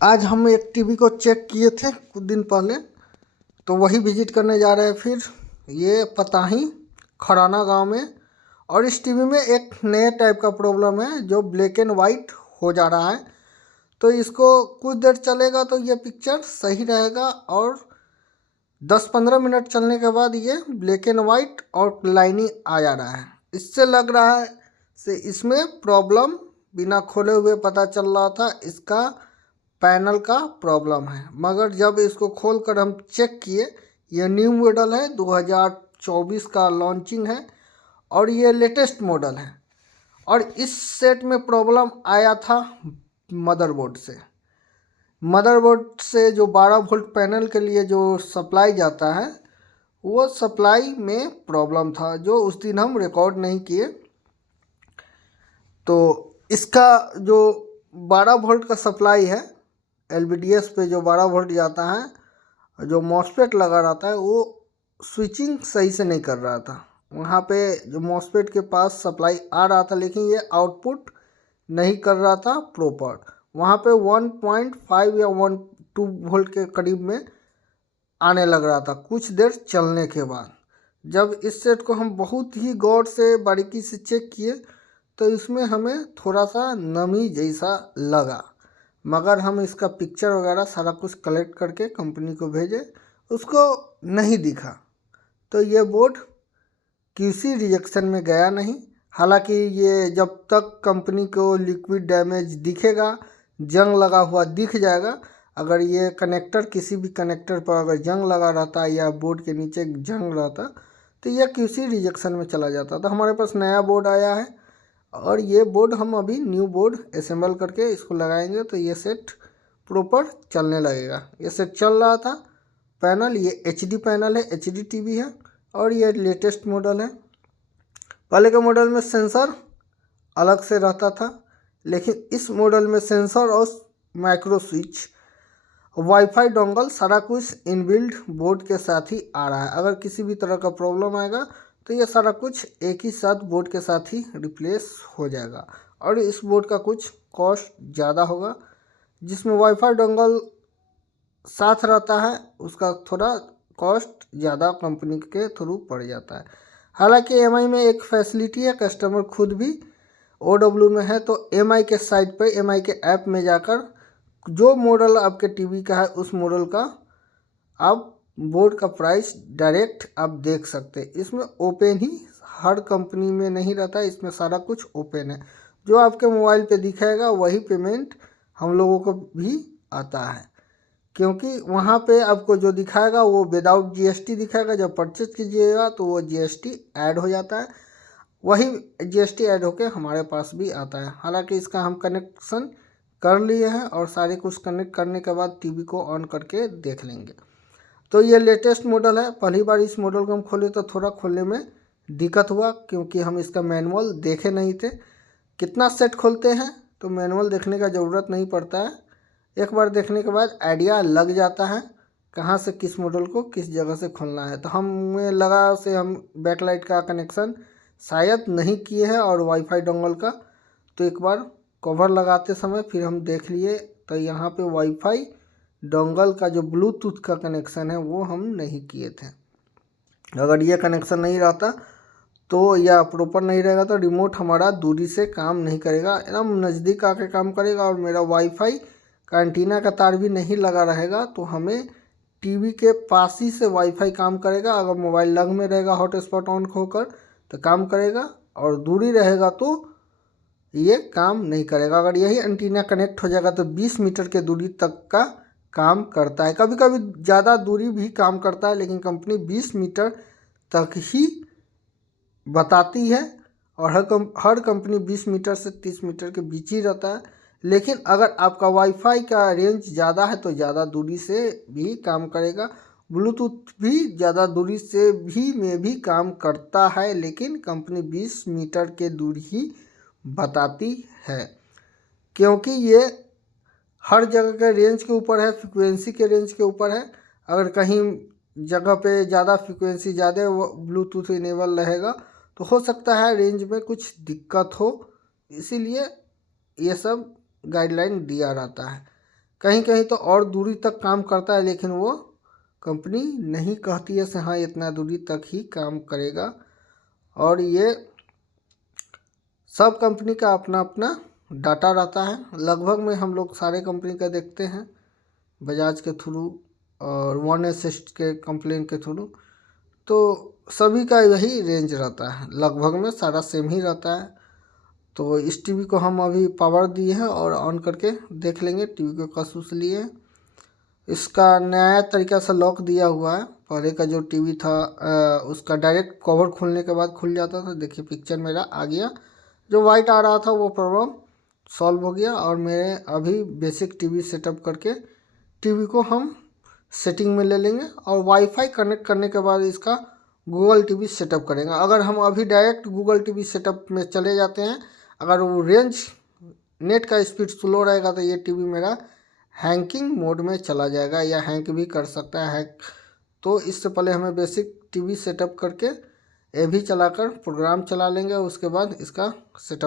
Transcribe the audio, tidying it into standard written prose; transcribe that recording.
आज हम एक टीवी को चेक किए थे कुछ दिन पहले, तो वही विजिट करने जा रहे हैं फिर। ये पताही खराना गांव में। और इस टीवी में एक नए टाइप का प्रॉब्लम है जो ब्लैक एंड वाइट हो जा रहा है। तो इसको कुछ देर चलेगा तो ये पिक्चर सही रहेगा, और 10-15 मिनट चलने के बाद ये ब्लैक एंड वाइट और लाइनिंग आ जा रहा है। इससे लग रहा है से इसमें प्रॉब्लम बिना खोले हुए पता चल रहा था इसका पैनल का प्रॉब्लम है, मगर जब इसको खोल कर हम चेक किए, यह न्यू मॉडल है, 2024 का लॉन्चिंग है और ये लेटेस्ट मॉडल है। और इस सेट में प्रॉब्लम आया था मदरबोर्ड से जो 12 वोल्ट पैनल के लिए जो सप्लाई जाता है, वो सप्लाई में प्रॉब्लम था जो उस दिन हम रिकॉर्ड नहीं किए। तो इसका जो 12 वोल्ट का सप्लाई है, LVDS पे जो 12 वोल्ट जाता है, जो मॉसफेट लगा रहता है, वो स्विचिंग सही से नहीं कर रहा था। वहाँ पे जो मॉसफेट के पास सप्लाई आ रहा था, लेकिन ये आउटपुट नहीं कर रहा था प्रॉपर। वहाँ पे 1.5 या 1-2 वोल्ट के करीब में आने लग रहा था कुछ देर चलने के बाद। जब इस सेट को हम बहुत ही गौर से बारीकी से चेक किए तो इसमें हमें थोड़ा सा नमी जैसा लगा, मगर हम इसका पिक्चर वगैरह सारा कुछ कलेक्ट करके कंपनी को भेजे, उसको नहीं दिखा। तो ये बोर्ड QC रिजेक्शन में गया नहीं। हालांकि ये जब तक कंपनी को लिक्विड डैमेज दिखेगा, जंग लगा हुआ दिख जाएगा, अगर ये कनेक्टर किसी भी कनेक्टर पर अगर जंग लगा रहता या बोर्ड के नीचे जंग रहता तो यह QC रिजेक्शन में चला जाता। तो हमारे पास नया बोर्ड आया है और ये बोर्ड हम अभी न्यू बोर्ड असेंबल करके इसको लगाएंगे तो ये सेट प्रॉपर चलने लगेगा। ये सेट चल रहा था। पैनल ये HD पैनल है, HD टीवी है और ये लेटेस्ट मॉडल है। पहले के मॉडल में सेंसर अलग से रहता था, लेकिन इस मॉडल में सेंसर और माइक्रो स्विच, वाईफाई डोंगल, सारा कुछ इनबिल्ट बोर्ड के साथ ही आ रहा है। अगर किसी भी तरह का प्रॉब्लम आएगा तो ये सारा कुछ एक ही साथ बोर्ड के साथ ही रिप्लेस हो जाएगा। और इस बोर्ड का कुछ कॉस्ट ज़्यादा होगा। जिसमें वाईफाई डोंगल साथ रहता है उसका थोड़ा कॉस्ट ज़्यादा कंपनी के थ्रू पड़ जाता है। हालांकि MI में एक फैसिलिटी है, कस्टमर खुद भी OW में है तो MI के साइट पे, MI के ऐप में जाकर जो मॉडल आपके टीवी का है उस मॉडल का आप बोर्ड का प्राइस डायरेक्ट आप देख सकते हैं। इसमें ओपन ही हर कंपनी में नहीं रहता, इसमें सारा कुछ ओपन है। जो आपके मोबाइल पे दिखाएगा वही पेमेंट हम लोगों को भी आता है, क्योंकि वहाँ पे आपको जो दिखाएगा वो विदाउट GST दिखाएगा। जब परचेज कीजिएगा तो वो GST ऐड हो जाता है, वही GST ऐड होके हमारे पास भी आता है। हालांकि इसका हम कनेक्शन कर लिए हैं और सारे कुछ कनेक्ट करने के बाद टीवी को ऑन करके देख लेंगे। तो ये लेटेस्ट मॉडल है। पहली बार इस मॉडल को हम खोले तो थोड़ा खोलने में दिक्कत हुआ, क्योंकि हम इसका मैनुअल देखे नहीं थे। कितना सेट खोलते हैं तो मैनुअल देखने का ज़रूरत नहीं पड़ता है, एक बार देखने के बाद आइडिया लग जाता है कहाँ से किस मॉडल को किस जगह से खोलना है। तो हमें लगा से हम बैकलाइट का कनेक्शन शायद नहीं किए हैं और वाईफाई डोंगल का, तो एक बार कवर लगाते समय फिर हम देख लिए तो यहाँ पे वाईफाई डोंगल का जो ब्लूटूथ का कनेक्शन है वो हम नहीं किए थे। अगर ये कनेक्शन नहीं रहता तो या प्रॉपर नहीं रहेगा तो रिमोट हमारा दूरी से काम नहीं करेगा, एकदम नज़दीक आके काम करेगा। और मेरा वाईफाई का एंटीना का तार भी नहीं लगा रहेगा तो हमें टीवी के पास ही से वाईफाई काम करेगा। अगर मोबाइल लग में रहेगा हॉटस्पॉट ऑन होकर तो काम करेगा, और दूरी रहेगा तो ये काम नहीं करेगा। अगर यही एंटीना कनेक्ट हो जाएगा तो 20 मीटर के दूरी तक का काम करता है, कभी कभी ज़्यादा दूरी भी काम करता है, लेकिन कंपनी 20 मीटर तक ही बताती है। और हर कंपनी 20 मीटर से 30 मीटर के बीच ही रहता है। लेकिन अगर आपका वाईफाई का रेंज ज़्यादा है तो ज़्यादा दूरी से भी काम करेगा। ब्लूटूथ भी ज़्यादा दूरी से भी में भी काम करता है, लेकिन कंपनी 20 मीटर के दूरी ही बताती है, क्योंकि ये हर जगह के रेंज के ऊपर है, फ्रिक्वेंसी के रेंज के ऊपर है। अगर कहीं जगह पे ज़्यादा फ्रिक्वेंसी ज़्यादा ब्लूटूथ इनेबल रहेगा तो हो सकता है रेंज में कुछ दिक्कत हो, इसीलिए ये सब गाइडलाइन दिया रहता है। कहीं कहीं तो और दूरी तक काम करता है, लेकिन वो कंपनी नहीं कहती है से हाँ इतना दूरी तक ही काम करेगा। और ये सब कंपनी का अपना अपना डाटा रहता है। लगभग में हम लोग सारे कंपनी का देखते हैं, बजाज के थ्रू और वन असिस्ट के कंप्लेन के थ्रू, तो सभी का यही रेंज रहता है, लगभग में सारा सेम ही रहता है। तो इस टीवी को हम अभी पावर दिए हैं और ऑन करके देख लेंगे टीवी को कस उस लिए। इसका नया तरीका से लॉक दिया हुआ है। पहले का जो टीवी था उसका डायरेक्ट कवर खोलने के बाद खुल जाता था। देखिए पिक्चर मेरा आ गया, जो वाइट आ रहा था वो प्रॉब्लम सॉल्व हो गया। और मेरे अभी बेसिक टीवी सेटअप करके टीवी को हम सेटिंग में ले लेंगे और वाईफाई कनेक्ट करने के बाद इसका गूगल टीवी सेटअप करेंगे। अगर हम अभी डायरेक्ट गूगल टीवी सेटअप में चले जाते हैं, अगर वो रेंज नेट का स्पीड स्लो रहेगा तो ये टीवी मेरा हैंकिंग मोड में चला जाएगा या हैंक भी कर सकता है। तो इससे पहले हमें बेसिक टीवी सेटअप करके ये भी चलाकर प्रोग्राम चला लेंगे, उसके बाद इसका सेटअप